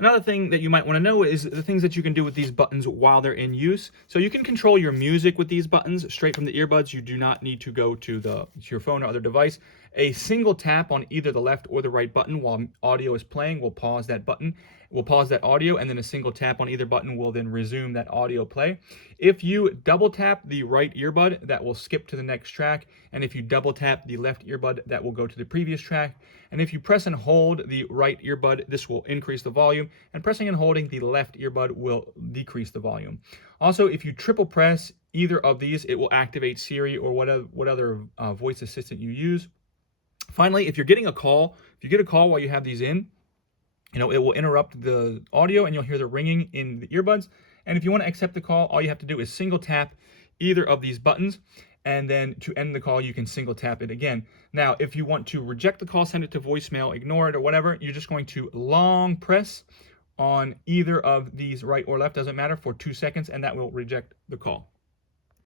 Another thing that you might want to know is the things that you can do with these buttons while they're in use. So you can control your music with these buttons straight from the earbuds. You do not need to go to your phone or other device. A single tap on either the left or the right button while audio is playing will pause that button, will pause that audio, and then a single tap on either button will then resume that audio play. If you double tap the right earbud, that will skip to the next track, and if you double tap the left earbud, that will go to the previous track. And if you press and hold the right earbud, this will increase the volume, and pressing and holding the left earbud will decrease the volume. Also, if you triple press either of these, it will activate Siri or what other voice assistant you use. Finally, if you get a call while you have these in, it will interrupt the audio and you'll hear the ringing in the earbuds. And if you want to accept the call, all you have to do is single tap either of these buttons, and then to end the call, you can single tap it again. Now, if you want to reject the call, send it to voicemail, ignore it, or whatever, you're just going to long press on either of these, right or left, doesn't matter, for 2 seconds, and that will reject the call.